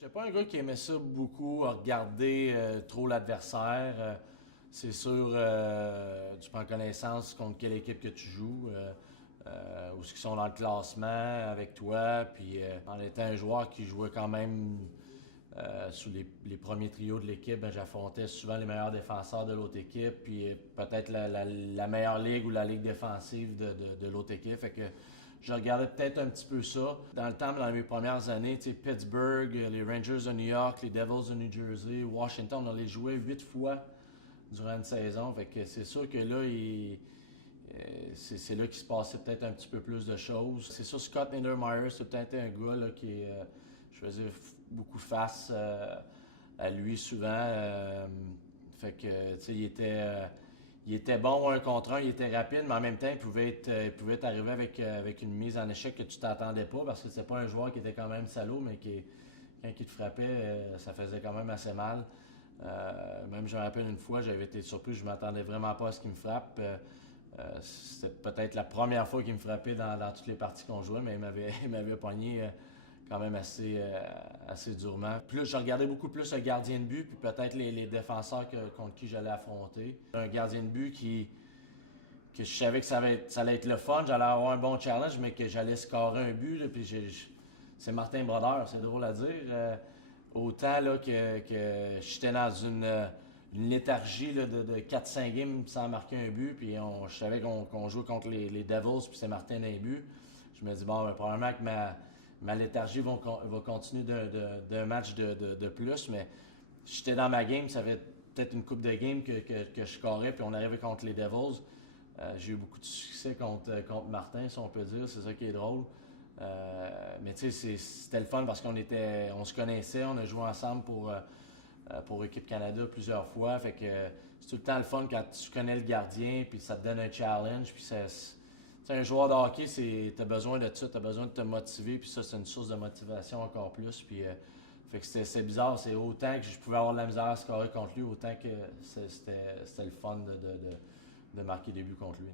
J'étais pas un gars qui aimait ça beaucoup, regarder trop l'adversaire. C'est sûr, tu prends connaissance contre quelle équipe que tu joues, où ils sont dans le classement avec toi. Puis en étant un joueur qui jouait quand même sous les premiers trios de l'équipe, ben, j'affrontais souvent les meilleurs défenseurs de l'autre équipe, puis peut-être la meilleure ligue ou la ligue défensive de l'autre équipe. Fait que je regardais peut-être un petit peu ça. Dans le temps, dans mes premières années, Pittsburgh, les Rangers de New York, les Devils de New Jersey, Washington, on les jouait 8 fois durant une saison. Fait que c'est sûr que là, c'est là qu'il se passait peut-être un petit peu plus de choses. C'est sûr, Scott Niedermayer, c'est peut-être un gars là, je faisais beaucoup face à lui souvent. Fait que, tu sais, il était bon un contre un, il était rapide, mais en même temps, il pouvait t'arriver avec une mise en échec que tu t'attendais pas, parce que c'est pas un joueur qui était quand même salaud, mais quand il te frappait, ça faisait quand même assez mal. Même je me rappelle une fois, j'avais été surpris, je m'attendais vraiment pas à ce qu'il me frappe. C'était peut-être la première fois qu'il me frappait dans toutes les parties qu'on jouait, mais il m'avait pogné quand même assez durement. Puis là, je regardais beaucoup plus le gardien de but, puis peut-être les défenseurs contre qui j'allais affronter. Un gardien de but que je savais que ça allait être le fun, j'allais avoir un bon challenge, mais que j'allais scorer un but. Là, puis c'est Martin Brodeur, c'est drôle à dire. Autant là, que j'étais dans une léthargie là, de 4-5 games sans marquer un but, puis je savais qu'on jouait contre les Devils, puis c'est Martin un but. Je me dis, bon, ben, probablement que ma léthargie va continuer d'un match de plus, mais j'étais dans ma game, ça fait peut-être une coupe de game que je scorais, puis on arrivait contre les Devils. J'ai eu beaucoup de succès contre Martin, si on peut dire, c'est ça qui est drôle. Mais tu sais, c'était le fun parce on se connaissait, on a joué ensemble pour Équipe Canada plusieurs fois. Fait que c'est tout le temps le fun quand tu connais le gardien, puis ça te donne un challenge. Puis un joueur de hockey, t'as besoin de ça, t'as besoin de te motiver, puis ça, c'est une source de motivation encore plus. Puis fait que c'est bizarre, c'est autant que je pouvais avoir de la misère à scorer contre lui, autant que c'était le fun de marquer des buts contre lui.